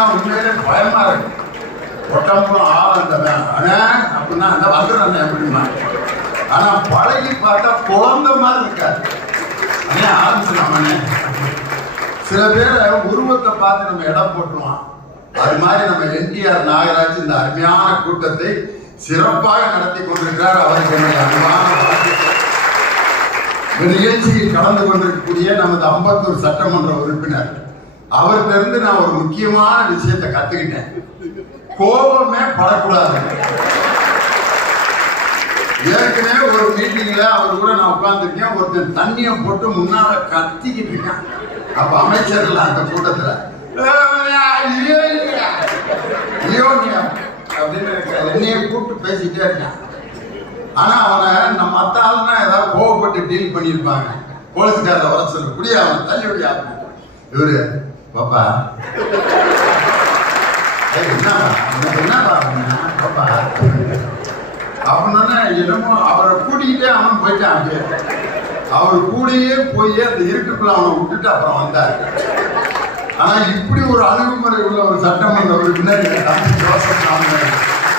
பார்த்தா உண்மையிலே பயமா இருக்கு. ஒட்டம்புறம் ஆளந்தவன் அப்படின்னா அந்த வந்துடுறேன் எப்படிமா. ஆனா பழகி பார்த்தா குழந்தை மாதிரி இருக்காது. அண்ணே ஆரம்பிச்சிடலாமே. சில பேரை உருவத்தை பார்த்து நம்ம இடம் போட்டுருவோம். அது மாதிரி நம்ம என்டிஆர் நாகராஜ் இந்த அருமையான கூட்டத்தை சிறப்பாக நடத்தி கொண்டிருக்கிறார். அவருக்கு என்னுடைய அன்பான நிகழ்ச்சியில் கலந்து கொண்டிருக்கக்கூடிய நமது அம்பத்தூர் சட்டமன்ற உறுப்பினர் அவர்கிட்ட இருந்து நான் ஒரு முக்கியமான விஷயத்தை கத்துக்கிட்டேன். கோபமே படக்கூடாது. ஏற்கனவே ஒரு மீட்டிங்ல அவர் கூட நான் உட்கார்ந்துருக்கேன். ஒருத்தர் தண்ணியை போட்டு முன்னால கத்திக்கிட்டு இருக்கான். அப்ப அமைச்சர்கள் அந்த கூட்டத்துல அப்படின்னு என்னைய கூப்பிட்டு பேசிட்டே இருக்கான். ஆனா அவனை நம்ம மத்த ஆளுனா ஏதாவது கோவப்பட்டு டீல் பண்ணியிருப்பாங்க. போலீஸ்காரரை வர சொல்லு குடியா அவன் தள்ளி விடியா. இவரு பாப்பா என்னப்பா பாப்பா அப்படின்னா என்னமோ அவரை கூட்டிக்கிட்டே அவன் போயிட்டான். அவர் கூடயே போய் அந்த இருட்டுக்குள்ள அவனை விட்டுட்டு அப்புறம் வந்தார். ஆனா இப்படி ஒரு அணுகுமுறை உள்ள ஒரு சட்டமன்ற உறுப்பினர் தம்பி ஜோசப்